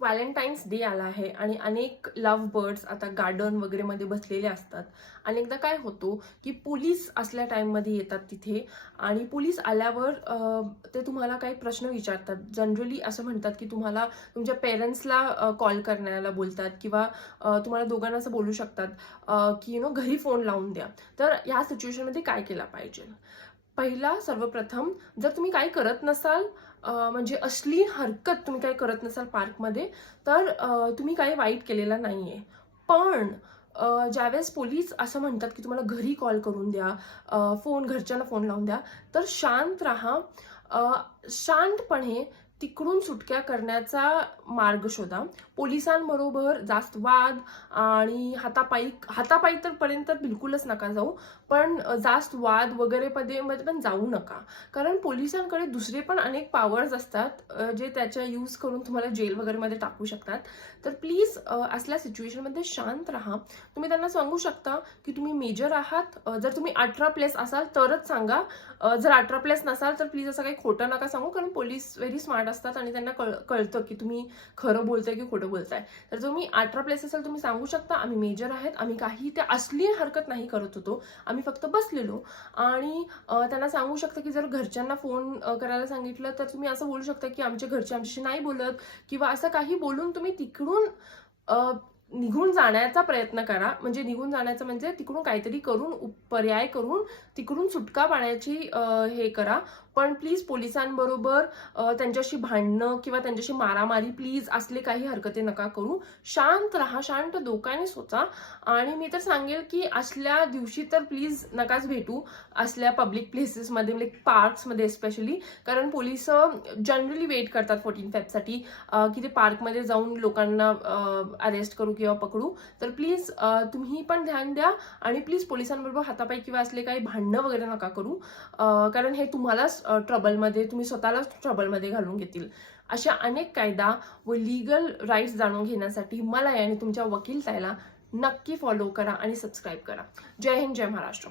Valentine's day आला आहे आणि अनेक लव्ह बर्ड्स आता गार्डन वगैरे मध्ये बसलेले असतात. अनेकदा काय होतो की पोलीस असल्या टाइममध्ये येतात तिथे आणि पोलीस आल्यावर ते तुम्हाला काही प्रश्न विचारतात. जनरली असं म्हणतात की तुम्हाला तुमच्या पेरेंट्सला कॉल करण्याला बोलतात किंवा तुम्हाला दोघांना असं बोलू शकतात की घरी फोन लावून द्या. तर या सिच्युएशनमध्ये काय केलं पाहिजे? पहिला सर्वप्रथम जर तुम्ही काही करत नसाल, म्हणजे अश्लील हरकत तुम्ही काही करत नसाल पार्कमध्ये, तर तुम्ही काही वाईट केलेलं नाहीये. पण ज्यावेळेस पोलीस असं म्हणतात की तुम्हाला घरी कॉल करून द्या, घरच्यांना फोन लावून द्या, तर शांत राहा. शांतपणे तिकडून सुटक्या करण्याचा मार्ग शोधा. पोलिसांबरोबर जास्त वाद आणि हातापायी तर पर्यंत बिलकुलच नका जाऊ, पण जास्त वाद वगैरे मध्ये पण जाऊ नका. कारण पोलिसांकडे दुसरे पण अनेक पॉवर्स असतात जे त्याच्या यूज करून तुम्हाला जेल वगैरे मध्ये टाकू शकतात. तर प्लीज असल्या सिच्युएशनमध्ये शांत राहा. तुम्ही त्यांना सांगू शकता की तुम्ही मेजर आहात. जर तुम्ही 18+ असाल तरच सांगा. जर 18+ नसाल तर प्लीज असं काही खोटं नका सांगू, कारण पोलीस व्हेरी स्मार्ट असतात आणि त्यांना कळतं की तुम्ही खरं बोलताय की खोटं बोलताय. तर तुम्ही 18+ असाल तुम्ही सांगू शकता आम्ही मेजर आहेत, आम्ही काही त्या अश्लील हरकत नाही करत होतो, आम्ही फक्त बसलेलो. आणि त्यांना सांगू शकता की जर घरच्यांना फोन करायला सांगितलं तर तुम्ही असं बोलू शकता की आमच्या घरचे आमच्याशी नाही बोलत, किंवा असं काही बोलून तुम्ही तिकडून निघून जाण्याचा प्रयत्न करा. म्हणजे निघून जाण्याचं म्हणजे तिकडून काहीतरी करून पर्याय करून तिकडून सुटका पाण्याची हे करा. पण प्लीज पोलिसांबरोबर त्यांच्याशी भांडणं किंवा त्यांच्याशी मारामारी प्लीज असले काही हरकती नका करू. शांत राहा, शांत डोक्याने सोचा. आणि मी तर सांगेल की असल्या दिवशी तर प्लीज नकाच भेटू असल्या पब्लिक प्लेसेसमध्ये, म्हणजे पार्क्समध्ये स्पेशली. कारण पोलिस जनरली वेट करतात 14 फेबसाठी की ते पार्कमध्ये जाऊन लोकांना अरेस्ट करू किंवा पकडू. तर प्लीज तुम्ही पण ध्यान द्या आणि प्लीज पोलिसांबरोबर हातापाई किंवा असले काही भांडणं वगैरे नका करू, कारण हे तुम्हालाच तुम्ही स्वतःलाच ट्रबलमध्ये घालून घेतील. अशा अनेक कायदा व लीगल राईट्स जाणून घेण्यासाठी मला आणि तुमच्या वकील ताईला नक्की फॉलो करा आणि सबस्क्राईब करा. जय हिंद, जय महाराष्ट्र.